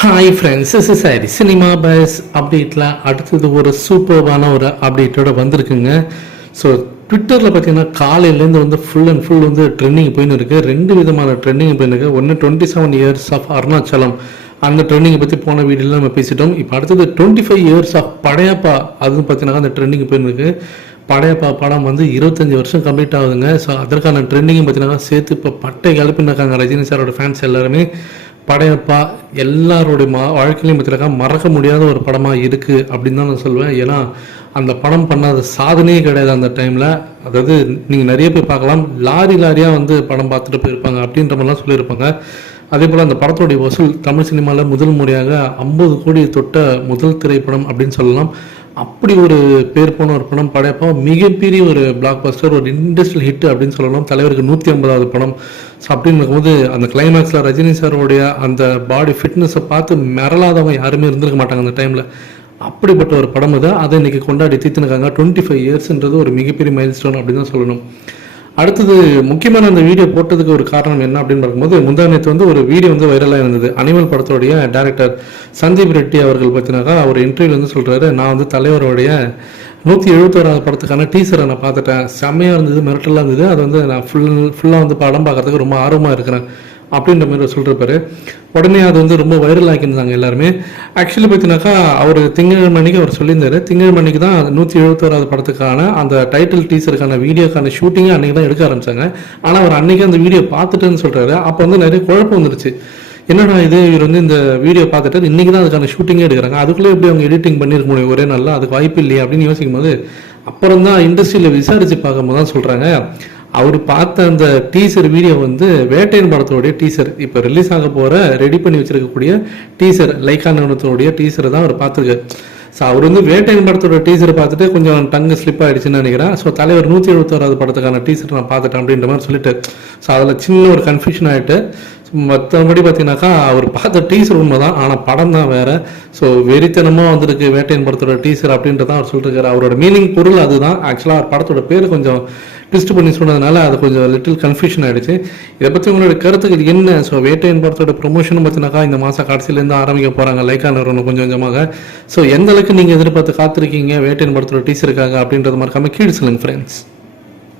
Hi friends is sorry cinema buzz அப்டேட்டில் அடுத்தது ஒரு சூப்பர்வான ஒரு அப்டேட்டோட வந்திருக்குங்க. ஸோ ட்விட்டரில் பார்த்தீங்கன்னா காலையிலேருந்து வந்து ஃபுல் அண்ட் ஃபுல் வந்து ட்ரெண்டிங் போயின்னு இருக்குது ரெண்டு விதமான ட்ரெண்டிங் போயின்னு இருக்கு. ஒன்று twenty seven years of Arunachalam அந்த ட்ரெண்டிங்கை பற்றி போன வீடியோவில் நம்ம பேசிட்டோம். இப்போ அடுத்தது twenty five years of Padayappa அதுவும் பார்த்தீங்கன்னா அந்த ட்ரெண்டிங் போயின்னு இருக்குது படையப்பா படம் வந்து இருபத்தஞ்சி வருஷம் கம்ப்ளீட் ஆகுதுங்க. ஸோ அதற்கான ட்ரெண்டிங்கும் பார்த்தீங்கன்னா சேர்த்து இப்போ பட்டை கிளப்பின்னு இருக்காங்க ரஜினி சாரோட ஃபேன்ஸ் எல்லாருமே. படையப்பா எல்லாருடைய மா வாழ்க்கையிலையும் பார்த்தீங்கன்னா மறக்க முடியாத ஒரு படமாக இருக்குது அப்படின்னு தான் நான் சொல்லுவேன். ஏன்னா அந்த படம் பண்ணாத சாதனையே கிடையாது அந்த டைமில் அதாவது நீங்கள் நிறைய பேர் பார்க்கலாம். லாரி லாரியாக வந்து படம் பார்த்துட்டு போயிருப்பாங்க அப்படின்ற மாதிரிலாம் சொல்லியிருப்பாங்க. அதே போல் அந்த படத்தோடைய வசூல் தமிழ் சினிமாவில் முதல் முறையாக ஐம்பது கோடி தொட்ட முதல் திரைப்படம் அப்படின்னு சொல்லலாம். அப்படி ஒரு பேர் போன ஒரு படம் படைப்போம் மிகப்பெரிய ஒரு பிளாக் பஸ்டர் ஒரு இண்டஸ்ட்ரியல் ஹிட் அப்படின்னு சொல்லலாம் தலைவருக்கு நூற்றி ஐம்பதாவது படம். ஸோ அப்படின்னு இருக்கும்போது அந்த கிளைமேக்ஸில் ரஜினி சாரோடைய அந்த பாடி ஃபிட்னஸை பார்த்து மிரளாதவங்க யாருமே இருந்திருக்க மாட்டாங்க அந்த டைமில் அப்படிப்பட்ட ஒரு படம் தான் அதை இன்னைக்கு கொண்டாடி தீர்த்துனுக்காங்க டுவெண்ட்டி ஃபைவ் இயர்ஸ்ன்றது ஒரு மிகப்பெரிய மைல் ஸ்டோன் அப்படின்னு தான் சொல்லணும். அடுத்தது முக்கியமான அந்த வீடியோ போட்டதுக்கு ஒரு காரணம் என்ன அப்படின்னு பார்க்கும்போது முந்தா நேற்று வந்து ஒரு வீடியோ வந்து வைரலாக இருந்தது. அனிமல் படத்தோடைய டேரக்டர் சந்தீப் ரெட்டி அவர்கள் பற்றினாக்கா அவர் இன்டர்வியூ வந்து சொல்கிறாரு நான் வந்து தலைவருடைய நூற்றி எழுபத்தோராவது படத்துக்கான டீசரை நான் பார்த்துட்டேன். செம்மையாக இருந்தது மிரட்டலாக இருந்தது. அது வந்து நான் ஃபுல் ஃபுல்லாக வந்து படம் பார்க்கறதுக்கு ரொம்ப ஆர்வமாக இருக்கிறேன். அப்படின்ற மாதிரி சொல்கிறப்பாரு உடனே அது வந்து ரொம்ப வைரல் ஆக்கியிருந்தாங்க எல்லாருமே. ஆக்சுவலி பார்த்தீங்கன்னாக்கா அவர் திங்கட்கிழமை அன்னைக்கு அவர் சொல்லியிருந்தாரு. திங்கட்கிழமை அன்னைக்கு தான் நூற்றி எழுபத்தோராவது படத்துக்கான அந்த டைட்டில் டீசருக்கான வீடியோக்கான ஷூட்டிங்கை அன்றைக்கி தான் எடுக்க ஆரம்பிச்சாங்க. ஆனால் அவர் அன்றைக்கி அந்த வீடியோ பார்த்துட்டுன்னு சொல்கிறாரு அப்போ வந்து நிறைய குழப்பம் வந்துருச்சு. என்னடா இது இவர் வந்து இந்த வீடியோ பார்த்துட்டு இன்றைக்கி தான் அதுக்கான ஷூட்டிங்கே எடுக்கிறாங்க. அதுக்குள்ளே எப்படி அவங்க எடிட்டிங் பண்ணியிருக்க முடியும்? ஒரே நல்லா அதுக்கு வாய்ப்பு இல்லையா? அப்படின்னு யோசிக்கும் போது அப்புறம் தான் இண்டஸ்ட்ரியில் விசாரித்து பார்க்கும்போது தான் சொல்கிறாங்க அவர் பார்த்த அந்த டீசர் வீடியோ வந்து வேட்டையன் படத்தோடைய டீசர். இப்போ ரிலீஸ் ஆக போகிற ரெடி பண்ணி வச்சிருக்கக்கூடிய டீசர் லைக்கா நிறுவனத்தோடைய டீசரை தான் அவர் பார்த்துருக்காரு. ஸோ அவர் வந்து வேட்டையன் படத்தோட டீசர் பார்த்துட்டு கொஞ்சம் டங்கு ஸ்லிப் ஆகிடுச்சுன்னு நினைக்கிறேன். ஸோ தலைவர் நூற்றி எழுபத்தோராது படத்துக்கான டீசர் நான் பார்த்துட்டேன் அப்படின்ற மாதிரி சொல்லிட்டு ஸோ அதில் சின்ன ஒரு கன்ஃபியூஷன் ஆகிட்டு மற்றபடி பார்த்தீங்கன்னாக்கா அவர் பார்த்த டீசர் உண்மை தான் ஆனால் படம் தான் வேற. ஸோ வெறித்தனமாக வந்திருக்கு வேட்டையன் படத்தோட டீசர் அப்படின்றத அவர் சொல்லிருக்காரு. அவரோட மீனிங் பொருள் அதுதான். ஆக்சுவலாக அவர் படத்தோட பேர் கொஞ்சம் ட்விஸ்ட் பண்ணி சொன்னதுனால அது கொஞ்சம் லிட்டில் கன்ஃபியூஷன் ஆயிடுச்சு. இதை பற்றி உங்களோட கருத்துக்கள் என்ன? ஸோ வேட்டையன் படத்தோட ப்ரொமோஷன் பார்த்தீங்கன்னாக்கா இந்த மாதம் கடைசியிலேருந்து ஆரம்பிக்க போகிறாங்க லைக்கா நிறுவனம் கொஞ்சம் கொஞ்சமாக. ஸோ எந்த அளவுக்கு நீங்கள் எதிர்பார்த்து காத்திருக்கீங்க வேட்டையன் படத்தோட டீசருக்காக அப்படின்றது மறக்காமல் கீழ் சொல்லுங்க ஃப்ரெண்ட்ஸ்